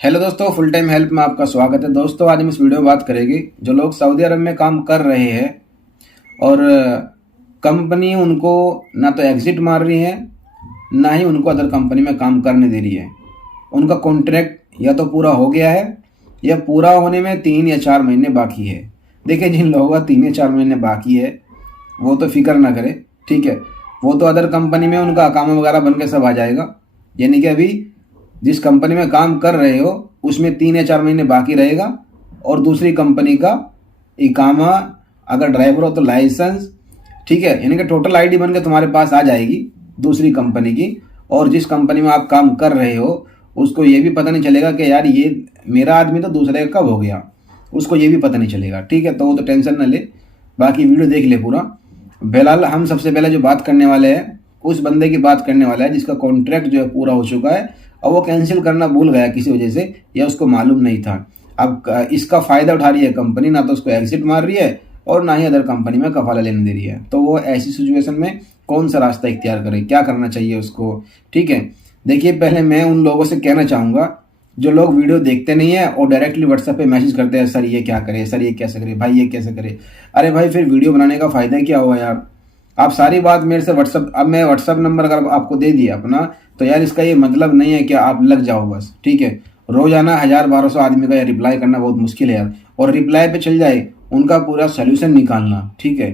Hello दोस्तों, full time help में आपका स्वागत है। दोस्तों, आज हम इस वीडियो में बात करेंगे जो लोग सऊदी अरब में काम कर रहे हैं और कंपनी उनको ना तो एग्जिट मार रही है, ना ही उनको अदर कंपनी में काम करने दे रही है। उनका कॉन्ट्रैक्ट या तो पूरा हो गया है या पूरा होने में 3 या 4 महीने बाकी है। देखिए, जिन लोगों का 3 या 4 महीने बाकी है वो तो फिक्र ना करे, ठीक है। वो तो अदर कंपनी में उनका अकामा वगैरह बन के सब आ जाएगा। यानी कि अभी जिस कंपनी में काम कर रहे हो उसमें 3 या 4 महीने बाकी रहेगा और दूसरी कंपनी का इकामा, अगर ड्राइवर हो तो लाइसेंस, ठीक है। यानी कि टोटल आईडी बन के तुम्हारे पास आ जाएगी दूसरी कंपनी की। और जिस कंपनी में आप काम कर रहे हो उसको ये भी पता नहीं चलेगा कि यार ये मेरा आदमी तो दूसरे का कब हो गया, उसको ये भी पता नहीं चलेगा, ठीक है। तो वो तो टेंशन ना ले, बाकी वीडियो देख ले पूरा। फिलहाल हम सबसे पहले जो बात करने वाले हैं उस बंदे की बात करने वाला है जिसका कॉन्ट्रैक्ट जो है पूरा हो चुका है और वो कैंसिल करना भूल गया किसी वजह से, या उसको मालूम नहीं था। अब इसका फायदा उठा रही है कंपनी, ना तो उसको एग्जिट मार रही है और ना ही अदर कंपनी में कफाला लेने दे रही है। तो वो ऐसी सिचुएशन में कौन सा रास्ता इख्तियार करे, क्या करना चाहिए उसको, ठीक है। देखिए, पहले मैं उन लोगों से कहना चाहूँगा जो लोग वीडियो देखते नहीं है और डायरेक्टली व्हाट्सएप पे मैसेज करते हैं, सर ये क्या करे, सर ये कैसे करे, भाई ये कैसे करे। अरे भाई, फिर वीडियो बनाने का फायदा क्या हुआ यार। आप सारी बात मेरे से व्हाट्सअप, अब मैं व्हाट्सअप नंबर अगर आपको दे दिया अपना, तो यार इसका ये मतलब नहीं है कि आप लग जाओ बस, ठीक है। रोजाना 1000-1200 आदमी का रिप्लाई करना बहुत मुश्किल है यार, और रिप्लाई पे चल जाए उनका पूरा सोल्यूशन निकालना, ठीक है।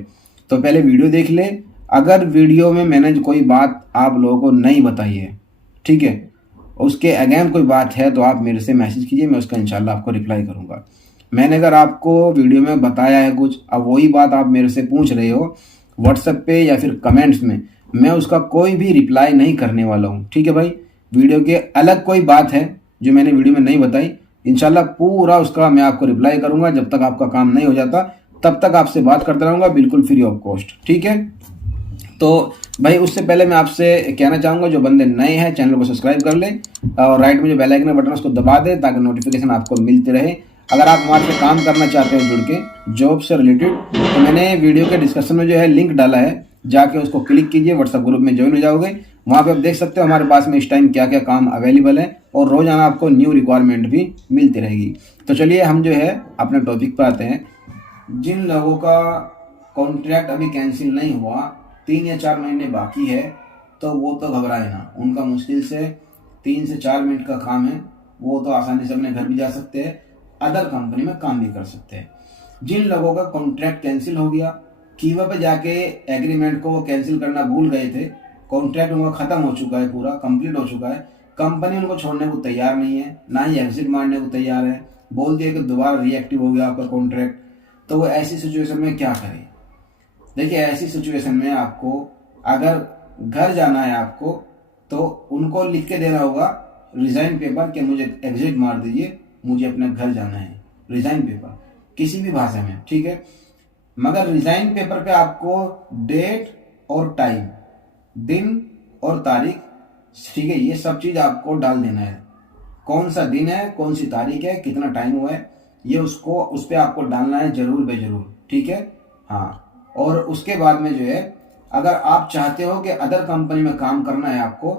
तो पहले वीडियो देख ले। अगर वीडियो में मैंने कोई बात आप लोगों को नहीं बताई है, ठीक है, उसके अगेंस्ट कोई बात है तो आप मेरे से मैसेज कीजिए, मैं उसका इंशाल्लाह आपको रिप्लाई करूंगा। मैंने अगर आपको वीडियो में बताया है कुछ, अब वही बात आप मेरे से पूछ रहे हो व्हाट्सएप पे या फिर कमेंट्स में, मैं उसका कोई भी रिप्लाई नहीं करने वाला हूँ, ठीक है भाई। वीडियो के अलग कोई बात है जो मैंने वीडियो में नहीं बताई, इंशाल्लाह पूरा उसका मैं आपको रिप्लाई करूंगा। जब तक आपका काम नहीं हो जाता तब तक आपसे बात करता रहूंगा, बिल्कुल फ्री ऑफ कॉस्ट, ठीक है। तो भाई, उससे पहले मैं आपसे कहना चाहूंगा जो बंदे नए हैं चैनल को सब्सक्राइब कर ले और राइट में जो बेल आइकन बटन है उसको दबा दे ताकि नोटिफिकेशन आपको मिलते रहे। अगर आप हमारे से काम करना चाहते हो जुड़ के जॉब से रिलेटेड, तो मैंने वीडियो के डिस्क्रिप्शन में जो है लिंक डाला है, जाके उसको क्लिक कीजिए, व्हाट्सएप ग्रुप में ज्वाइन हो जाओगे। वहाँ पे आप देख सकते हो हमारे पास में इस टाइम क्या क्या काम अवेलेबल है और रोजाना आपको न्यू रिक्वायरमेंट भी मिलती रहेगी। तो चलिए हम जो है अपने टॉपिक पर आते हैं। जिन लोगों का कॉन्ट्रैक्ट अभी कैंसिल नहीं हुआ, 3 या 4 महीने बाकी है, तो वो तो घबराए ना। उनका मुश्किल से 3 से 4 मिनट का काम है, वो तो आसानी से अपने घर भी जा सकते हैं, अदर कंपनी में काम भी कर सकते हैं। जिन लोगों का कॉन्ट्रैक्ट कैंसिल हो गया, कीवा पे जाके एग्रीमेंट को वो कैंसिल करना भूल गए थे, कॉन्ट्रैक्ट उनका खत्म हो चुका है, पूरा कंप्लीट हो चुका है, कंपनी उनको छोड़ने को तैयार नहीं है, ना ही एग्जिट मारने को तैयार है, बोल दिया कि दोबारा रीएक्टिव हो गया आपका कॉन्ट्रैक्ट। तो वो ऐसी सिचुएशन में क्या करे। देखिए, ऐसी सिचुएशन में आपको अगर घर जाना है आपको, तो उनको लिख के देना होगा रिजाइन पेपर कि मुझे एग्जिट मार दीजिए, मुझे अपने घर जाना है। रिजाइन पेपर किसी भी भाषा में, ठीक है। मगर रिजाइन पेपर पे आपको डेट और टाइम, दिन और तारीख, ठीक है, ये सब चीज आपको डाल देना है। कौन सा दिन है, कौन सी तारीख है, कितना टाइम हुआ है, ये उसको उस पर आपको डालना है जरूर बेजरूर, ठीक है। हाँ, और उसके बाद में जो है, अगर आप चाहते हो कि अदर कंपनी में काम करना है आपको,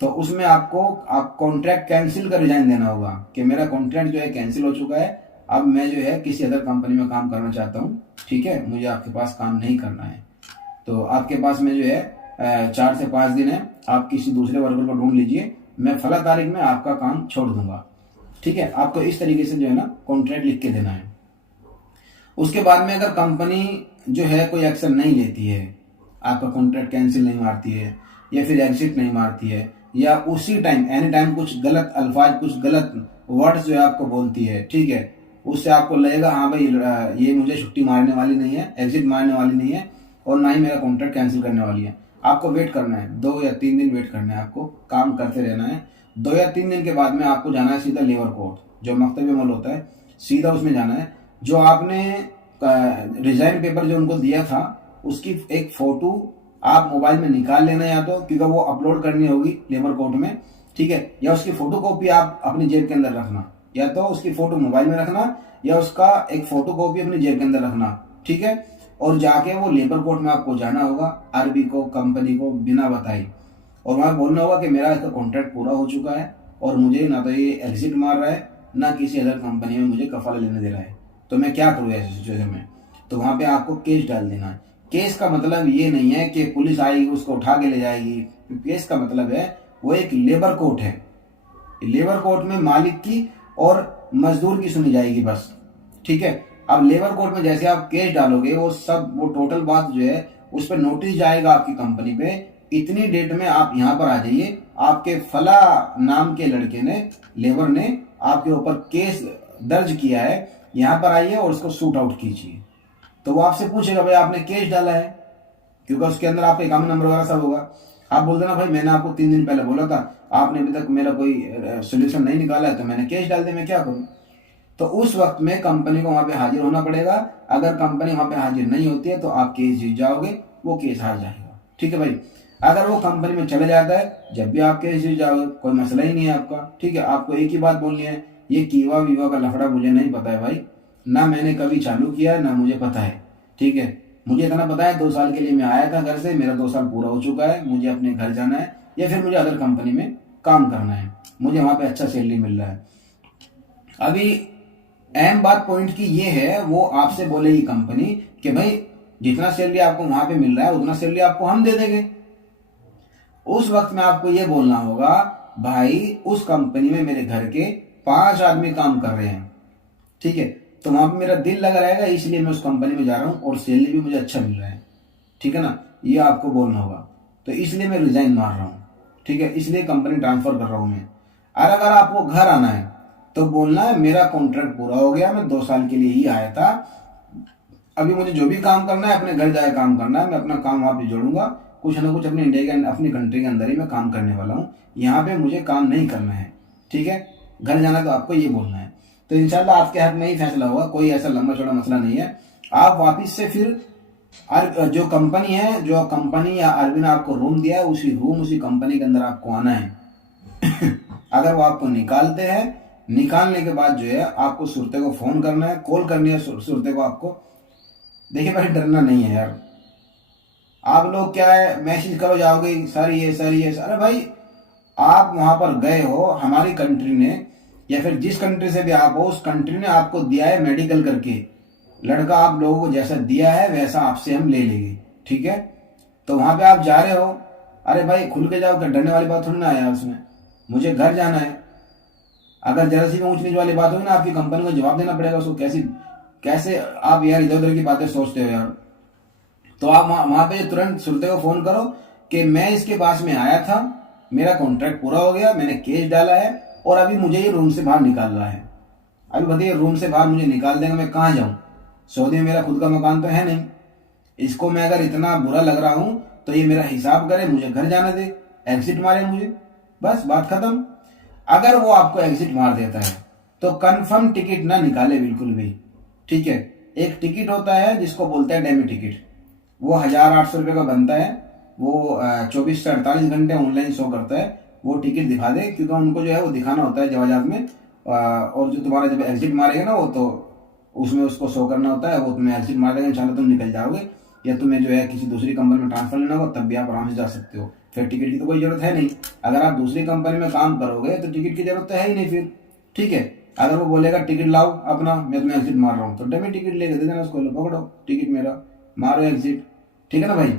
तो उसमें आपको आप कॉन्ट्रैक्ट कैंसिल का रिजाइन देना होगा कि मेरा कॉन्ट्रैक्ट जो है कैंसिल हो चुका है, अब मैं जो है किसी अदर कंपनी में काम करना चाहता हूँ, ठीक है, मुझे आपके पास काम नहीं करना है। तो आपके पास में जो है 4 से 5 दिन है, आप किसी दूसरे वर्कर को ढूंढ लीजिए, मैं फला तारीख में आपका काम छोड़ दूंगा, ठीक है। आपको इस तरीके से जो है ना कॉन्ट्रैक्ट लिख के देना है। उसके बाद में अगर कंपनी जो है कोई एक्शन नहीं लेती है, आपका कॉन्ट्रैक्ट कैंसिल नहीं मारती है या फिर एग्जिट नहीं मारती है, या उसी टाइम एनी टाइम कुछ गलत अल्फाज, कुछ गलत वर्ड्स जो है आपको बोलती है, ठीक है, उससे आपको लगेगा हाँ भाई ये मुझे छुट्टी मारने वाली नहीं है, एग्जिट मारने वाली नहीं है और ना ही मेरा कॉन्ट्रैक्ट कैंसिल करने वाली है, आपको वेट करना है। 2 या 3 दिन वेट करना है, आपको काम करते रहना है। 2 या 3 दिन के बाद में आपको जाना है सीधा लेबर कोर्ट, जो मकतब अमल होता है, सीधा उसमें जाना है। जो आपने रिजाइन पेपर जो उनको दिया था उसकी एक फोटो आप मोबाइल में निकाल लेना, या तो क्योंकि वो अपलोड करनी होगी लेबर कोर्ट में, ठीक है, या उसकी फोटो कॉपी आप अपनी जेब के अंदर रखना, या तो उसकी फोटो मोबाइल में रखना या उसका एक फोटो कॉपी अपनी जेब के अंदर रखना, ठीक है। और जाके वो लेबर कोर्ट में आपको जाना होगा, आरबी को, कंपनी को बिना बताए, और वहां बोलना होगा कि मेरा इसका कॉन्ट्रैक्ट पूरा हो चुका है, और मुझे ना तो ये एग्जिट मार रहा है, ना किसी अदर कंपनी में मुझे कफाला लेने दे रहा है, तो मैं क्या करूँ ऐसी सिचुएशन में? तो वहाँ पे आपको केस डाल देना है। केस का मतलब ये नहीं है कि पुलिस आएगी उसको उठा के ले जाएगी। केस का मतलब है वो एक लेबर कोर्ट है। लेबर कोर्ट में मालिक की और मजदूर की सुनी जाएगी बस, ठीक है। अब लेबर कोर्ट में जैसे आप केस डालोगे वो टोटल बात जो है उस पर नोटिस जाएगा आपकी कंपनी पे, इतनी डेट में आप यहाँ पर आ जाइए, आपके फला नाम के लड़के ने, लेबर ने आपके ऊपर केस दर्ज किया है, यहाँ पर आइए और उसको शूट आउट कीजिए। तो वो आपसे पूछेगा भाई आपने केस डाला है, क्योंकि उसके अंदर आपका अकाउंट नंबर वगैरह सब होगा। आप बोल देना भाई मैंने आपको 3 दिन पहले बोला था, आपने अभी तक मेरा कोई सोल्यूशन नहीं निकाला है, तो मैंने केस डाल दिया, मैं क्या करूं? तो उस वक्त में कंपनी को वहां पे हाजिर होना पड़ेगा। अगर कंपनी वहां पे हाजिर नहीं होती है तो आप केस जीत जाओगे, वो केस हार जाएगा, ठीक है भाई। अगर वो कंपनी में चले जाता है, जब भी आप केस जीत जाओगे, कोई मसला ही नहीं है आपका, ठीक है। आपको एक ही बात बोलनी है, ये कीवा वीवा का लफड़ा मुझे नहीं पता है भाई, ना मैंने कभी चालू किया है ना मुझे पता है, ठीक है। मुझे इतना पता है 2 साल के लिए मैं आया था घर से, मेरा 2 साल पूरा हो चुका है, मुझे अपने घर जाना है या फिर मुझे अदर कंपनी में काम करना है, मुझे वहां पे अच्छा सैलरी मिल रहा है। अभी अहम बात पॉइंट की ये है, वो आपसे बोलेगी कंपनी कि भाई जितना सैलरी आपको वहां पे मिल रहा है उतना सैलरी आपको हम दे देंगे। उस वक्त में आपको ये बोलना होगा भाई उस कंपनी में मेरे घर के 5 आदमी काम कर रहे हैं, ठीक है, तो वहां पे मेरा दिल लगा रहेगा, इसलिए मैं उस कंपनी में जा रहा हूं और सैलरी भी मुझे अच्छा मिल रहा है, ठीक है ना, ये आपको बोलना होगा। तो इसलिए मैं रिजाइन मार रहा हूं, ठीक है, इसलिए कंपनी ट्रांसफर कर रहा हूं मैं। और अगर आपको घर आना है तो बोलना है मेरा कॉन्ट्रैक्ट पूरा हो गया, मैं 2 साल के लिए ही आया था, अभी मुझे जो भी काम करना है अपने घर जाए काम करना है, मैं अपना काम वहां पे जोड़ूंगा, कुछ ना कुछ अपने इंडिया के अपनी कंट्री के अंदर ही मैं काम करने वाला हूँ, यहाँ पे मुझे काम नहीं करना है, ठीक है। घर जाना तो आपको ये बोलना है। तो इंशाल्लाह आपके हक में ही फैसला होगा, कोई ऐसा लंबा चौड़ा मसला नहीं है। आप वापिस से फिर जो कंपनी या आरबी ने आपको रूम दिया है उसी कंपनी के अंदर आपको आना है। अगर वो आपको निकालते हैं, निकालने के बाद जो है आपको सुरते को फोन करना है, कॉल करनी है सुरते को आपको। देखिए भाई डरना नहीं है यार, आप लोग क्या है मैसेज करो जाओगे सर ये अरे भाई आप वहां पर गए हो, हमारी कंट्री ने या फिर जिस कंट्री से भी आप हो उस कंट्री ने आपको दिया है मेडिकल करके, लड़का आप लोगों को जैसा दिया है वैसा आपसे हम ले लेंगे, ठीक है। तो वहां पे आप जा रहे हो, अरे भाई खुल के जाओ, डरने वाली बात थोड़ी ना आया उसमें, मुझे घर जाना है। अगर जरा सी भी ऊंच नीच वाली बात होगी ना आपकी कंपनी को जवाब देना पड़ेगा उसको। कैसे आप यार इधर उधर की बातें सोचते हो यार। तो आप वहां पे तुरंत सुरते को फोन करो कि मैं इसके पास में आया था, मेरा कॉन्ट्रैक्ट पूरा हो गया, मैंने केस डाला है और अभी मुझे ये रूम से बाहर निकाल रहा है। अभी बताइए रूम से बाहर मुझे निकाल देंगे, मैं कहाँ जाऊं? सऊदी में मेरा खुद का मकान तो है नहीं, इसको मैं अगर इतना बुरा लग रहा हूं तो ये मेरा हिसाब करे, मुझे घर जाने दे, एग्जिट मारे मुझे, बस बात खत्म। अगर वो आपको एग्जिट मार देता है तो कंफर्म टिकट ना निकाले बिल्कुल भी, ठीक है। एक टिकट होता है जिसको बोलते हैं डेमी टिकट, वो 1,800 रुपये का बनता है, वो 24 से 48 घंटे ऑनलाइन शो करता है। वो टिकट दिखा दे, क्योंकि उनको जो है वो दिखाना होता है जवाजात में, और जो तुम्हारा जब एग्जिट मारेगा ना वो तो उसमें उसको शो करना होता है, वो तुम्हें एग्जिट मार देगा, इंशाल्लाह तुम निकल जाओगे, या तुम्हें जो है किसी दूसरी कंपनी में ट्रांसफर लेना होगा तब भी आप आराम से जा सकते हो, फिर टिकट की तो कोई जरूरत है नहीं। अगर आप दूसरी कंपनी में काम करोगे तो टिकट की जरूरत तो है ही नहीं फिर, ठीक है। अगर वो बोलेगा टिकट लाओ अपना, मैं तुम्हें एग्जिट मार रहा हूँ, तो डेमी टिकट लेके दे देना उसको, पकड़ो टिकट मेरा, मारो एग्जिट, ठीक है ना भाई।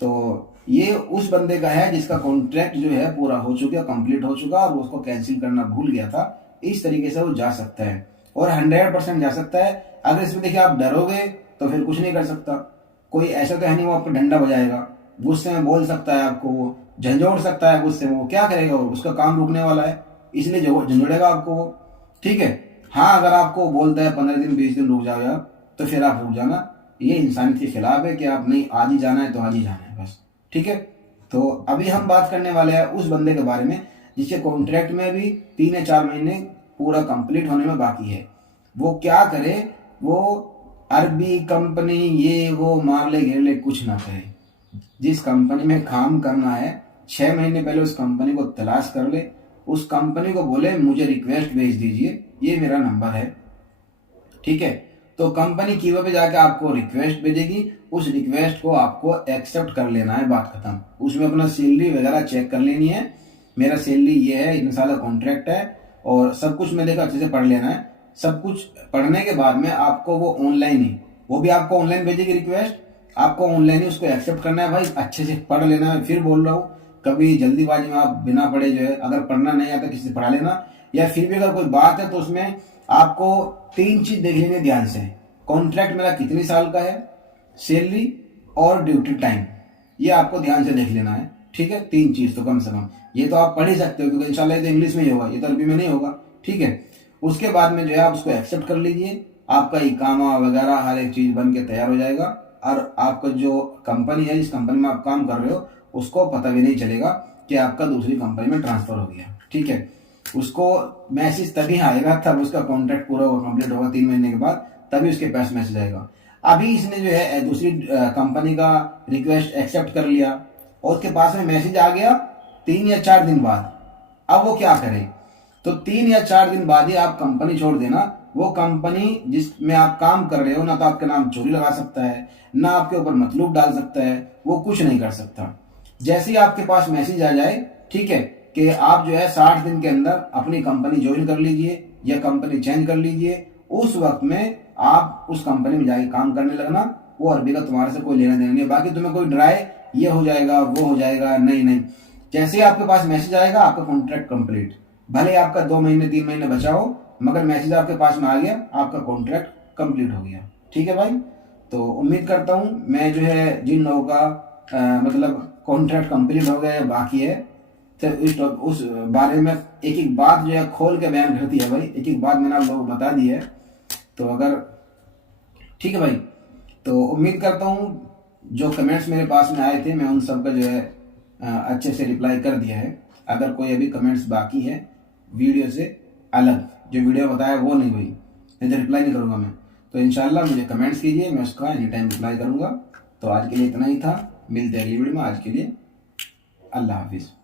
तो ये उस बंदे का है जिसका कॉन्ट्रैक्ट जो है पूरा हो चुका, कंप्लीट हो चुका, और उसको कैंसिल करना भूल गया था। इस तरीके से वो जा सकता है और 100% जा सकता है। अगर इसमें देखिए आप डरोगे तो फिर कुछ नहीं कर सकता, कोई ऐसा तो है नहीं वो आपको डंडा बजाएगा, गुस्से में बोल सकता है आपको, वो झंझोड़ सकता है गुस्से में, वो क्या करेगा, वो उसका काम रुकने वाला है, इसलिए जो झंझोड़ेगा आपको वो, ठीक है। हाँ अगर आपको बोलता है 15 दिन 20 दिन रुक जाओ यार, तो फिर आप रुक जाना, ये इंसानियत के खिलाफ है कि आप नहीं आज ही जाना है तो आज ही जाना है बस, ठीक है। तो अभी हम बात करने वाले हैं उस बंदे के बारे में जिसके कॉन्ट्रैक्ट में भी 3 या 4 महीने पूरा कंप्लीट होने में बाकी है। वो क्या करे, वो अरबी कंपनी ये वो मार ले घेर ले कुछ ना करे, जिस कंपनी में काम करना है 6 महीने पहले उस कंपनी को तलाश कर ले, उस कंपनी को बोले मुझे रिक्वेस्ट भेज दीजिए, ये मेरा नंबर है, ठीक है। तो कंपनी कीवर पे जाके आपको रिक्वेस्ट भेजेगी, उस रिक्वेस्ट को आपको एक्सेप्ट कर लेना है, बात खत्म। उसमें अपना सैलरी वगैरह चेक कर लेनी है, मेरा सैलरी ये है, इतने साल का कॉन्ट्रैक्ट है और सब कुछ मैं देखा, अच्छे से पढ़ लेना है। सब कुछ पढ़ने के बाद में आपको वो ऑनलाइन ही, वो भी आपको ऑनलाइन भेजेगी रिक्वेस्ट, आपको ऑनलाइन ही उसको एक्सेप्ट करना है। भाई अच्छे से पढ़ लेना है, फिर बोल रहा हूँ, कभी जल्दीबाजी में आप बिना पढ़े जो है, अगर पढ़ना नहीं आता किसी से पढ़ा लेना, या फिर भी अगर कोई बात है तो उसमें आपको 3 चीज देख लेनी ध्यान से। कॉन्ट्रैक्ट मेरा कितनी साल का है, सैलरी और ड्यूटी टाइम, ये आपको ध्यान से देख लेना है, ठीक है। 3 चीज तो कम से कम, ये तो आप पढ़ ही सकते हो क्योंकि इंशाल्लाह ये तो इंग्लिश में ही होगा, ये तो अरबी में नहीं होगा, ठीक है। उसके बाद में जो है आप उसको एक्सेप्ट कर लीजिए, आपका इकामा वगैरह हर एक चीज बन के तैयार हो जाएगा, और आपका जो कंपनी है, जिस कंपनी में आप काम कर रहे हो, उसको पता भी नहीं चलेगा कि आपका दूसरी कंपनी में ट्रांसफर हो गया, ठीक है। उसको मैसेज तभी आएगा तब उसका कॉन्ट्रैक्ट पूरा कंप्लीट होगा 3 महीने के बाद, तभी उसके पास मैसेज आएगा। अभी इसने जो है दूसरी कंपनी का रिक्वेस्ट एक्सेप्ट कर लिया और उसके पास में मैसेज आ गया 3 या 4 दिन बाद। अब वो क्या करे, तो 3 या 4 दिन बाद ही आप कंपनी छोड़ देना। वो कंपनी जिसमें आप काम कर रहे हो, ना तो आपके नाम चोरी लगा सकता है, ना आपके ऊपर मतलूब डाल सकता है, वो कुछ नहीं कर सकता। जैसे ही आपके पास मैसेज आ जाए, ठीक है, कि आप जो है 60 दिन के अंदर अपनी कंपनी ज्वाइन कर लीजिए या कंपनी चेंज कर लीजिए, उस वक्त में आप उस कंपनी में जाके काम करने लगना। वो अरबी का तुम्हारे से कोई लेना देना नहीं है। बाकी तुम्हें कोई डराए ये हो जाएगा वो हो जाएगा, नहीं नहीं, जैसे ही आपके पास मैसेज आएगा आपका कॉन्ट्रैक्ट कंप्लीट, भले आपका 2 महीने 3 महीने बचा हो, मगर मैसेज आपके पास में आ गया, आपका कॉन्ट्रैक्ट कंप्लीट हो गया, ठीक है भाई। तो उम्मीद करता हूँ मैं जो है जिन लोगों का मतलब कॉन्ट्रैक्ट कंप्लीट हो गया या बाकी है, तो उस बारे में एक एक बात जो है खोल के बयान करती है भाई, एक एक बात मैंने आप लोगों को बता दी है। तो अगर ठीक है भाई, तो उम्मीद करता हूँ जो कमेंट्स मेरे पास में आए थे मैं उन सब का जो है अच्छे से रिप्लाई कर दिया है। अगर कोई अभी कमेंट्स बाकी है वीडियो से अलग, जो वीडियो बताया वो नहीं हुई, नहीं तो रिप्लाई नहीं करूँगा मैं। तो इंशाल्लाह मुझे कमेंट्स कीजिए, मैं उसका एनी टाइम रिप्लाई करूँगा। तो आज के लिए इतना ही था, मिलते हैं अगली वीडियो में। आज के लिए अल्लाह हाफिज़।